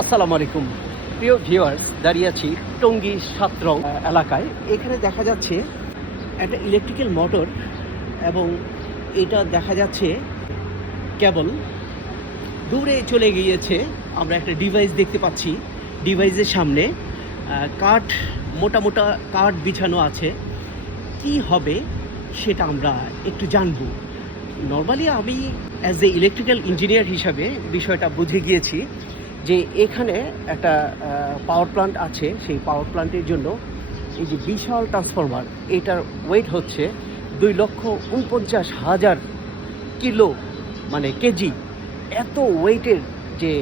আসসালামু আলাইকুম। প্রিয় ভিউয়ার্স, দাঁড়িয়ে আছি টঙ্গী সাতরং এলাকায়। এখানে দেখা যাচ্ছে একটা ইলেকট্রিক্যাল মোটর এবং এটা দেখা যাচ্ছে কেবল দূরে চলে গিয়েছে, আমরা একটা ডিভাইস দেখতে পাচ্ছি। ডিভাইসের সামনে কাঠ, মোটা মোটা কাঠ বিছানো আছে। কি হবে সেটা আমরা একটু জানব। নর্মালি আমি অ্যাজ এ ইলেকট্রিক্যাল ইঞ্জিনিয়ার হিসাবে বিষয়টা বুঝে গিয়েছি। যে এখানে একটা পাওয়ার প্ল্যান্ট আছে, সেই পাওয়ার প্ল্যান্টের জন্য এই যে বিশাল ট্রান্সফরমার এটার ওয়েট হচ্ছে দুই লক্ষ উনপঞ্চাশ হাজার কিলো মানে কেজি। এত ওয়েটের যে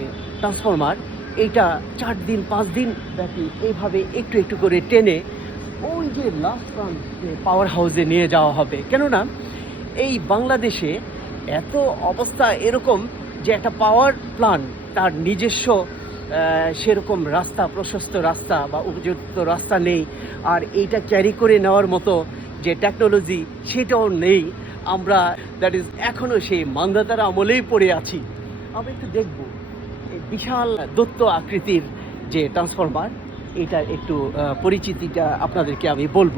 ট্রান্সফরমার এইটা চার দিন, পাঁচ দিন ব্যাপী এইভাবে একটু একটু করে টেনে ওই যে লাস্ট প্রান্ত পাওয়ার হাউসে নিয়ে যাওয়া হবে। কেননা এই বাংলাদেশে এত অবস্থা এরকম যে একটা পাওয়ার প্ল্যান্ট তার নিজস্ব সেরকম রাস্তা, প্রশস্ত রাস্তা বা উপযুক্ত রাস্তা নেই। আর এইটা ক্যারি করে নেওয়ার মতো যে টেকনোলজি সেটাও নেই। আমরা দ্যাট ইজ এখনও সেই মান্দাতার আমলেই পড়ে আছি। আমরা একটু দেখব। বিশাল দত্ত আকৃতির যে ট্রান্সফরমার এটা একটু পরিচিতিটা আপনাদেরকে আমি বলব।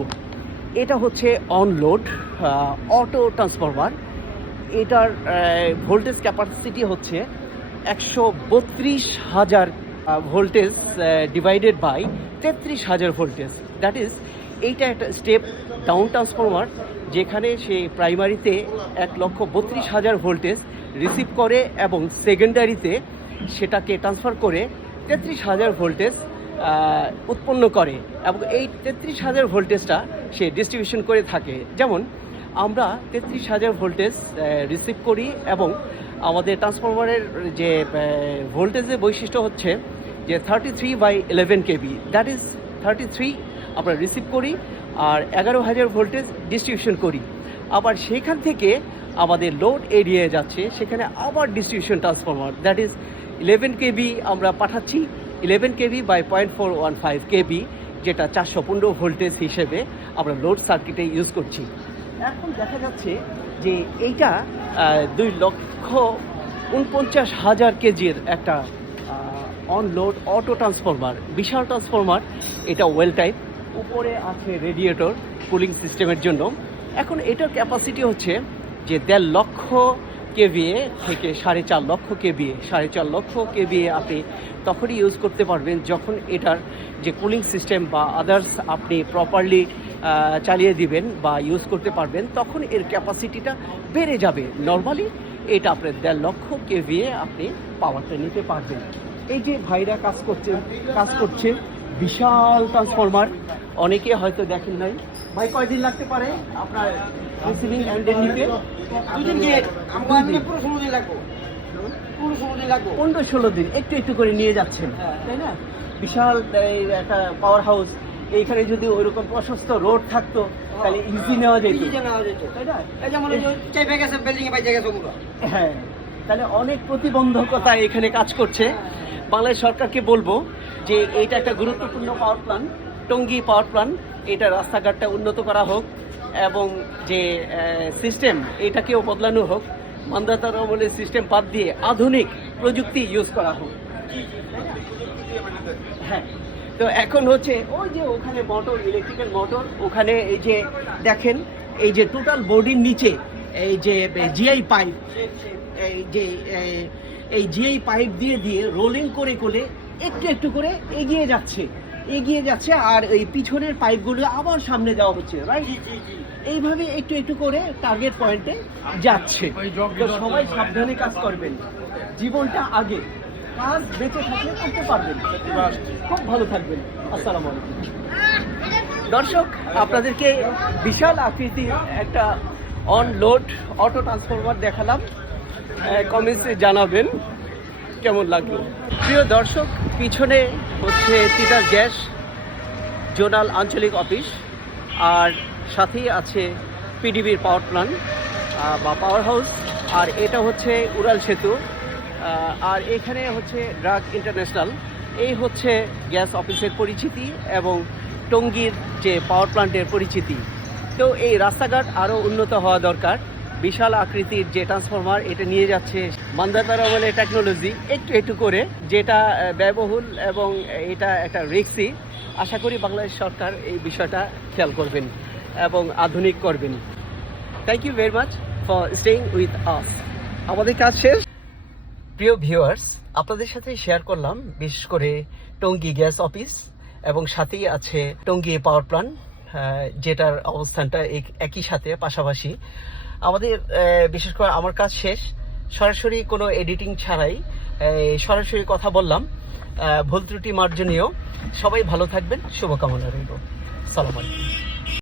এটা হচ্ছে অনলোড অটো ট্রান্সফরমার এটার ভোল্টেজ ক্যাপাসিটি হচ্ছে একশো বত্রিশ হাজার ভোল্টেজ ডিভাইডেড বাই তেত্রিশ হাজার ভোল্টেজ দ্যাট ইজ এইটা একটা স্টেপ ডাউন ট্রান্সফরমার যেখানে সে প্রাইমারিতে এক লক্ষ বত্রিশ হাজার ভোল্টেজ রিসিভ করে এবং সেকেন্ডারিতে সেটাকে ট্রান্সফার করে তেত্রিশ হাজার ভোল্টেজ উৎপন্ন করে। এবং এই তেত্রিশ হাজার ভোল্টেজটা সে ডিস্ট্রিবিউশন করে থাকে। যেমন, আমরা তেত্রিশ হাজার ভোল্টেজ রিসিভ করি এবং আমাদের ট্রান্সফরমারের যে ভোল্টেজের বৈশিষ্ট্য হচ্ছে যে thirty three by eleven KV that is thirty three আমরা রিসিভ করি আর এগারো হাজার ভোল্টেজ ডিস্ট্রিবিউশন করি। আবার সেখান থেকে আমাদের লোড এরিয়ায় যাচ্ছে, সেখানে আবার distribution transformer that is eleven KV আমরা পাঠাচ্ছি eleven KV by point four one five KV যেটা চারশো পনেরো ভোল্টেজ হিসেবে আমরা লোড সার্কিটে ইউজ করছি। এখন দেখা যাচ্ছে যে এইটা দুই লক্ষ উনপঞ্চাশ হাজার কেজির একটা অনলোড অটো ট্রান্সফরমার বিশাল ট্রান্সফরমার এটা ওয়েল টাইপ উপরে আছে রেডিয়েটর কুলিং সিস্টেমের জন্য। এখন এটার ক্যাপাসিটি হচ্ছে যে দেড় লক্ষ কেভিএ থেকে সাড়ে চার লক্ষ কেভিএ সাড়ে চার লক্ষ কেভিএ আপনি তখনই ইউজ করতে পারবেন যখন এটার যে কুলিং সিস্টেম বা আদার্স আপনি প্রপারলি চালিয়ে দিবেন বা ইউজ করতে পারবেন, তখন এর ক্যাপাসিটিটা বেড়ে যাবে। নর্মালি এটা আপনার দেড় লক্ষ কেভিএ আপনি পাওয়ারটা নিতে পারবেন। এই যে ভাইরা কাজ করছে কাজ করছে বিশাল ট্রান্সফরমার অনেকে হয়তো দেখেন নাই। ভাই কয়দিন লাগতে পারে আপনার রিসিভিং অ্যান্ড নিতে? পনেরো ষোলো দিন একটু একটু করে নিয়ে যাচ্ছেন। তাই না? বিশাল একটা পাওয়ার হাউস এইখানে যদি ওইরকম প্রশস্ত রোড থাকতো তাহলে ইজি নেওয়া যেত। হ্যাঁ তাহলে অনেক প্রতিবন্ধকতা এখানে কাজ করছে। বাংলাদেশ সরকারকে বলব যে এইটা একটা গুরুত্বপূর্ণ power plan Tongi power plant এটা রাস্তাঘাটটা উন্নত করা হোক এবং যে সিস্টেম এটাকেও বদলানো হোক। মান্দাতার আমলের সিস্টেম বাদ দিয়ে আধুনিক প্রযুক্তি ইউজ করা হোক। হ্যাঁ। তো এখন হচ্ছে ওই যে ওখানে মোটর ইলেকট্রিক্যাল মোটর ওখানে এই যে দেখেন এই যে টোটাল বডির নিচে এই যে জিআই পাইপ এই যে এই- জিআই পাইপ দিয়ে দিয়ে রোলিং করে করে একটু একটু করে এগিয়ে যাচ্ছে এগিয়ে যাচ্ছে আর এই পিছনের পাইপগুলো আবার সামনে দেওয়া হচ্ছে রাইট এইভাবে একটু একটু করে টার্গেট পয়েন্টে যাচ্ছে। তো সবাই সাবধানে কাজ করবেন। জীবনটা আগে। কাজ বেঁচে থাকলে করতে পারবেন। খুব ভালো থাকবেন। আসসালামু আলাইকুম। দর্শক, আপনাদেরকে বিশাল আকৃতির একটা অন লোড অটো ট্রান্সফরমার দেখালাম কমেন্টসে জানাবেন। কেমন লাগল? প্রিয় দর্শক, পিছনে হচ্ছে তিতাস গ্যাস জোনাল আঞ্চলিক অফিস আর সাথেই আছে পিডিবির পাওয়ার প্ল্যান্ট বা পাওয়ার হাউস আর এটা হচ্ছে উড়াল সেতু আর এখানে হচ্ছে ড্রাগ ইন্টারন্যাশনাল এই হচ্ছে গ্যাস অফিসের পরিচিতি এবং টঙ্গীর যে পাওয়ার প্লান্টের পরিচিতি। তো এই রাস্তাঘাট আরও উন্নত হওয়া দরকার। বিশাল আকৃতির যে ট্রান্সফরমার এটা নিয়ে যাচ্ছে মান্দাতারা বলে টেকনোলজি একটু একটু করে, যেটা ব্যয়বহুল এবং এটা একটা রিক্সি আশা করি বাংলাদেশ সরকার এই বিষয়টা খেয়াল করবেন এবং আধুনিক করবেন। Thank you very much for staying with us আমাদের কাজ শেষ। প্রিয় ভিউয়ার্স আপনাদের সাথে শেয়ার করলাম, বিশেষ করে টঙ্গী গ্যাস অফিস এবং সাথেই আছে টঙ্গী পাওয়ার প্ল্যান্ট যেটার অবস্থানটা এক- একই সাথে পাশাপাশি। আমাদের বিশেষ করে আমার কাজ শেষ, সরাসরি কোনো এডিটিং ছাড়াই সরাসরি কথা বললাম ভুল ত্রুটি মার্জনীয়। সবাই ভালো থাকবেন, শুভকামনা রইল। সালাম আলাইকুম।